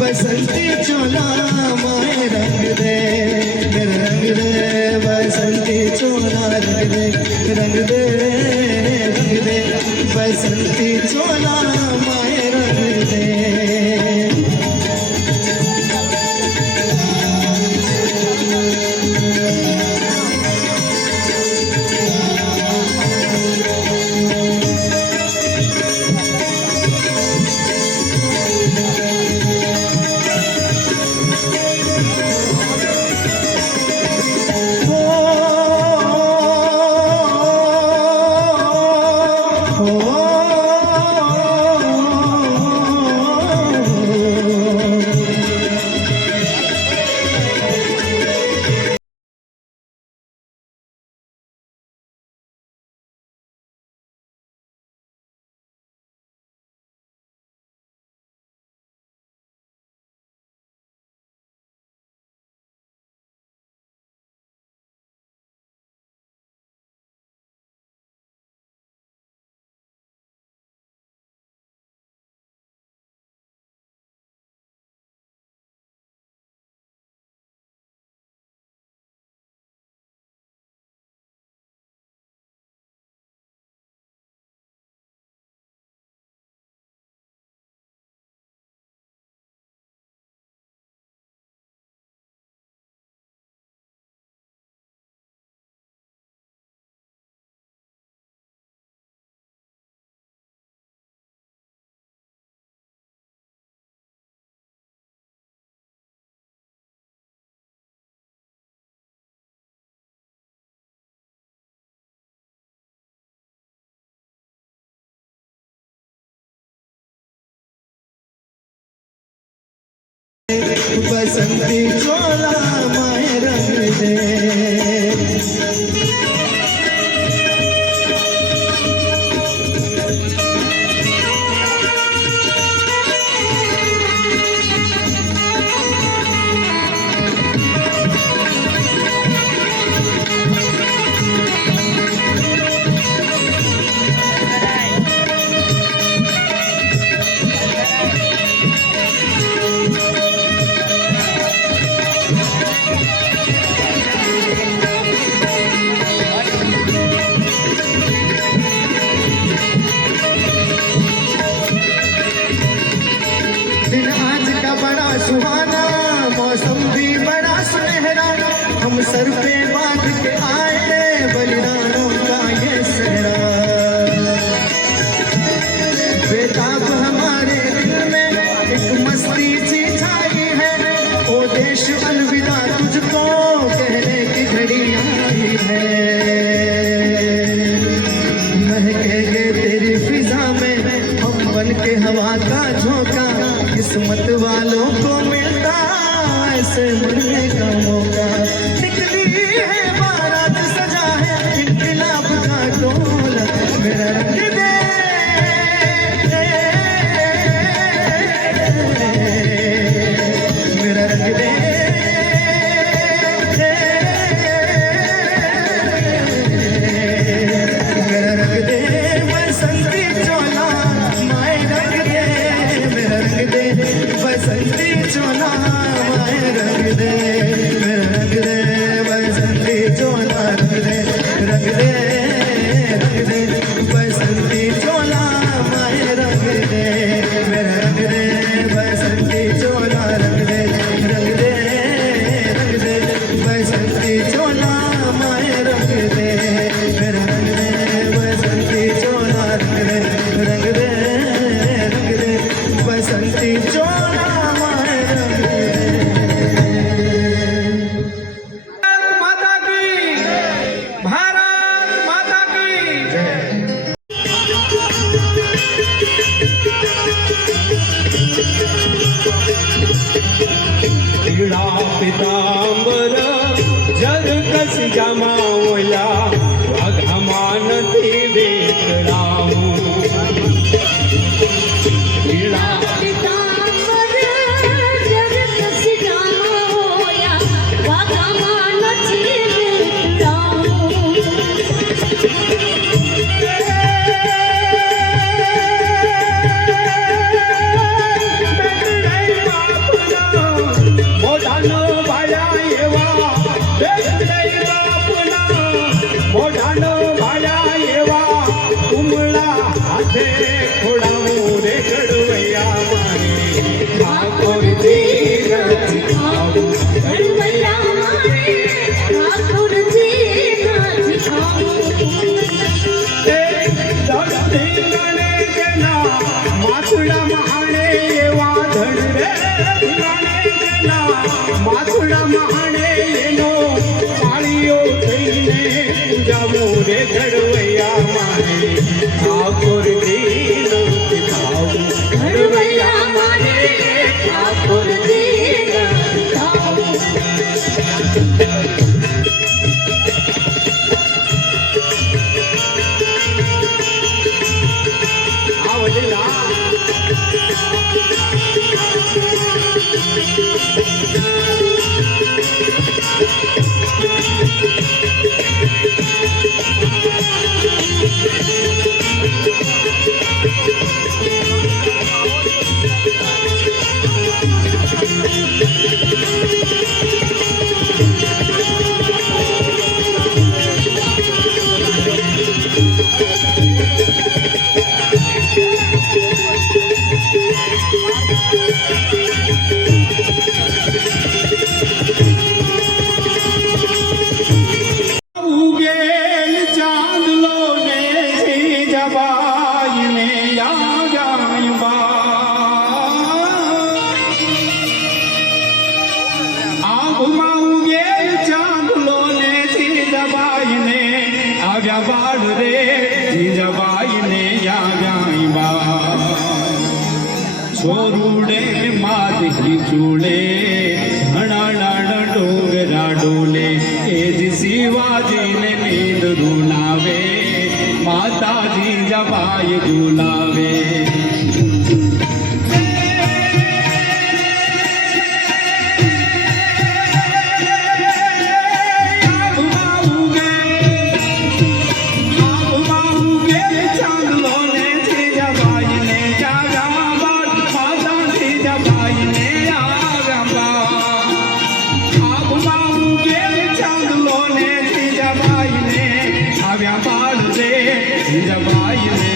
बसंती चोला माए रंग दे मेरा रंग दे बसंती चोला रंग दे रंग दे रंग दे बसंती चोला माए रंग दे बसंती चोला माए रंग दे सुहाना मौसम भी बड़ा सुनहरा हम सर पे बांध के आए बलिदानों का ये सहरा बेताब हमारे दिल में एक मस्ती सी छाई है ओ देश अलविदा तुझको कहने की घड़ी आई है महकेंगे तेरी फिजा में हम बन के हवा का झोंका किस्मत वालों को मिलता ऐसे मरने का मौका निकली है बारात सजा है इनकलाब का डोला मेरा रंग दे मेरा रंग दे मेरा रंग दे बसंती चोला माए रंग दे मेरा रंग दे बसंती चोला माए रंग दे मेरा रंग दे बसंती चोला रंग दे रंग दे रंग दे बसंती चोला माए रंग दे मेरा रंग दे बसंती चोला रंग दे रंग दे रंग दे बसंती चोला माए रंग दे मेरा रंग दे बसंती चोला रंग दे रंग दे रंग दे बसंती चोला माए रंग दे माता की भारत माता की पीड़ा पितांबर जर कस जमावया अघमान थी वेकराऊ पीड़ा पितांबर ઠાકોરજી નથી ખાવું ઘડવૈયા મારે ઠાકોરજી નથી ખાવું. એ ધરતી ગણેશના માથુડામાં આણે એવા ધડ રે ગણેશના માથુડામાં આણે એનો પાળીઓ થઈને પૂજાવું રે ઘડવૈયા મારે ઠાકોરજી નથી ખાવું ઘડવૈયા મારે ઠાકોરજી નથી ખાવું. આ વડેલા ઉગેલ ચાંદલો ને જીજાબાઈને યાગાઈ આંખમાં ઉગેલ ચાંદલો ને જીજાબાઈને આવ્યા બાળ રે જીજાબાઈને યાગાઈ છોરુડે માધકી ચૂડે અણાણાણ ડોગરા ડોલે એ જ શિવાજીને નીંદ રૂલાવે માતાજી જબાઈ ઝુલાવે જીજાબાઈને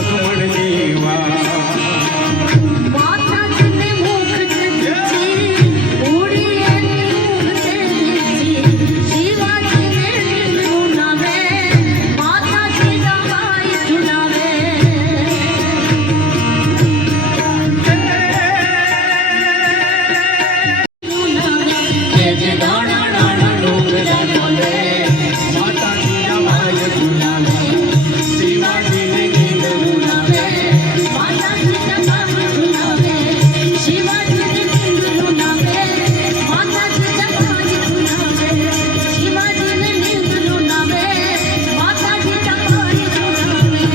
લખમણની વાત માતાજીને મુખ જગજી ઉડી એની ઊંઘ તે દીજી શિવાજીને નીંદરું નાવે માતાજી દવાઈ ઝુલાવે એ જે દાણા દાણા ડોંગરા ડોલે માતાજીના ભાઈ ઝુલાવે શિવાજીને નીંદરું ઝુલાવે માતાજી દવાઈ ઝુલાવે શિવાજીને નીંદરું નાવે માતાજી દવાઈ ઝુલાવે શિવાજીને નીંદરું નાવે માતાજી દવાઈ ઝુલાવે